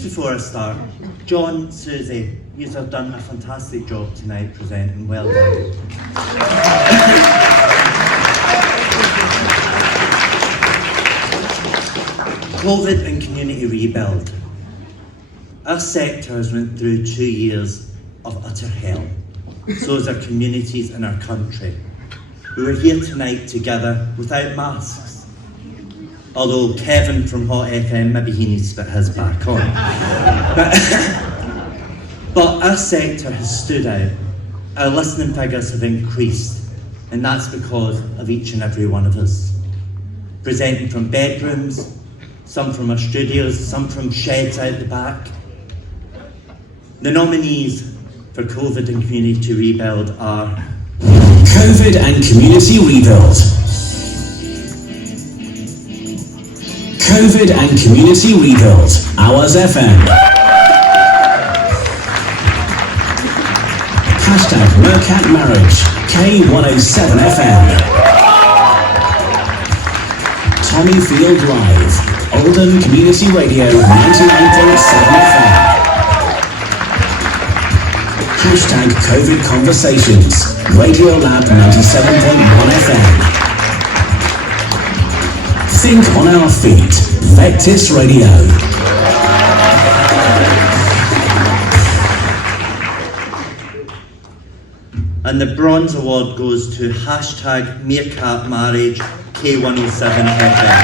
just before I start, John, Susie, you have done a fantastic job tonight presenting. Well done. COVID and community rebuild. Our sector has went through 2 years of utter hell. So has our communities and our country. We were here tonight together without masks. Although Kevin from Hot FM, maybe he needs to put his back on. But our sector has stood out. Our listening figures have increased, and that's because of each and every one of us. Presenting from bedrooms, some from our studios, some from sheds out the back. The nominees for COVID and Community Rebuild are COVID and Community Rebuild. COVID and Community Rebuild, Awaaz FM. Hashtag Mercat Marriage, K107 FM. Tommyfield Live, Oldham Community Radio 99.7 FM. Hashtag COVID Conversations, Radio Lab 97.1 FM. Think on our feet, Vectis Radio. And the Bronze Award goes to hashtag Meerkat Marriage, K107 FM.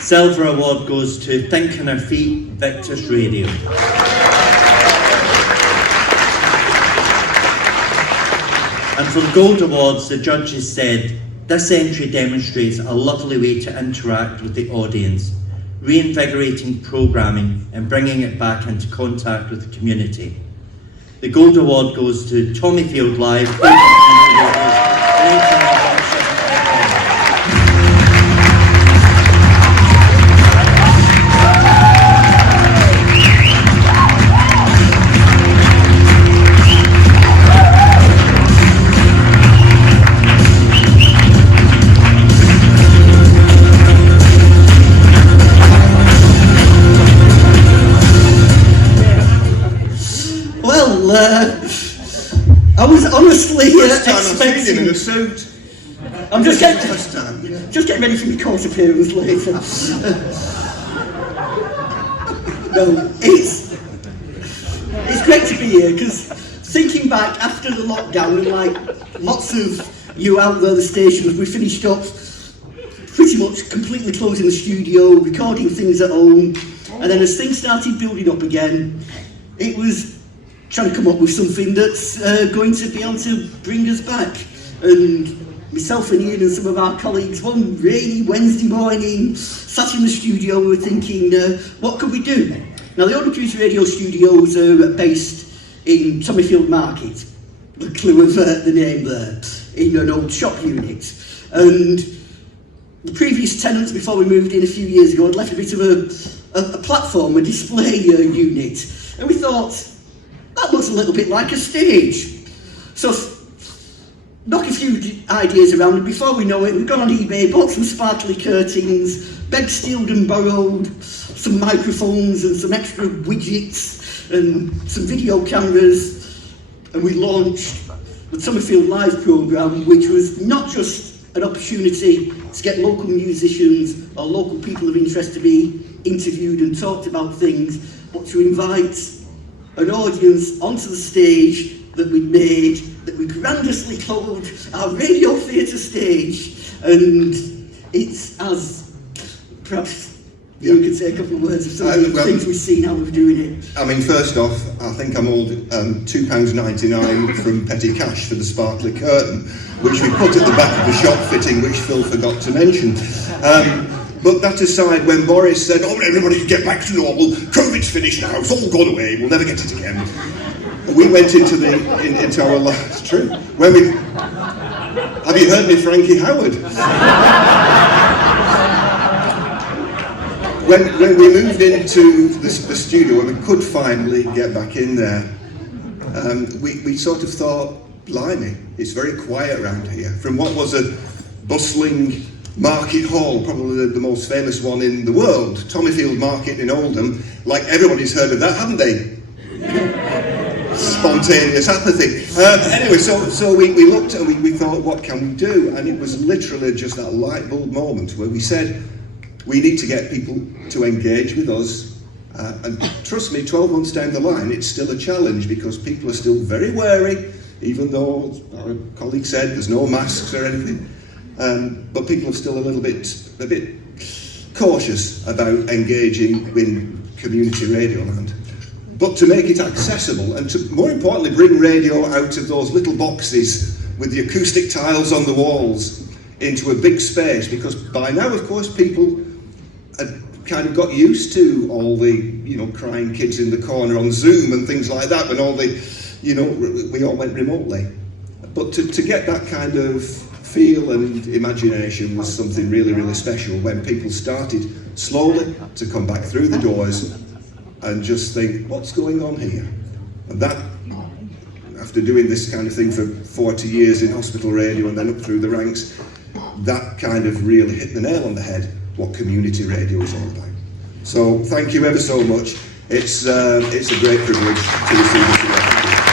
Silver Award goes to Think on Our Feet, Vectis Radio. And from Gold Awards, the judges said, this entry demonstrates a lovely way to interact with the audience, reinvigorating programming and bringing it back into contact with the community. The Gold Award goes to Tommyfield Live. I was honestly expecting in a suit. I'm just getting ready for my court appearance later. No, it's great to be here because thinking back after the lockdown and like lots of you out there, the stations, we finished up pretty much completely closing the studio, recording things at home, and then as things started building up again, it was trying to come up with something that's going to be able to bring us back. And myself and Ian and some of our colleagues, one rainy Wednesday morning, sat in the studio, we were thinking, what could we do? Now the Oldham Community Radio studios are based in Tommyfield Market, the clue of the name there, in an old shop unit. And the previous tenants, before we moved in a few years ago, had left a bit of a platform, a display unit. And we thought, that looks a little bit like a stage. So, knock a few ideas around, and before we know it, we've gone on eBay, bought some sparkly curtains, begged, stealed and borrowed some microphones and some extra widgets and some video cameras, and we launched the Tommyfield Live programme, which was not just an opportunity to get local musicians or local people of interest to be interviewed and talked about things, but to invite an audience onto the stage that we'd made, that we grandiously called our radio theatre stage. And it's as, perhaps you could say a couple of words of some of the things we've seen, how we're doing it. I mean, first off, I think I'm all £2.99 from petty cash for the sparkly curtain, which we put at the back of the shop fitting, which Phil forgot to mention. But that aside, when Boris said, oh, everybody get back to normal, COVID's finished now, it's all gone away, we'll never get it again. We went into our last trip. Have you heard me, Frankie Howard? when we moved into the studio, and we could finally get back in there, we sort of thought, blimey, it's very quiet around here. From what was a bustling Market Hall, probably the most famous one in the world, Tommyfield Market in Oldham. Like, everybody's heard of that, haven't they? Spontaneous apathy. Anyway, so we looked and we thought, what can we do? And it was literally just that light bulb moment where we said, we need to get people to engage with us. And trust me, 12 months down the line, it's still a challenge because people are still very wary, even though our colleague said there's no masks or anything. But people are still a bit cautious about engaging in community radio land. But to make it accessible and to, more importantly, bring radio out of those little boxes with the acoustic tiles on the walls into a big space, because by now, of course, people had kind of got used to all the, crying kids in the corner on Zoom and things like that, when all the, we all went remotely. But to get that kind of feel and imagination was something really, really special when people started slowly to come back through the doors and just think, what's going on here? And that, after doing this kind of thing for 40 years in hospital radio and then up through the ranks, that kind of really hit the nail on the head, what community radio is all about. So thank you ever so much. It's a great privilege to receive this award.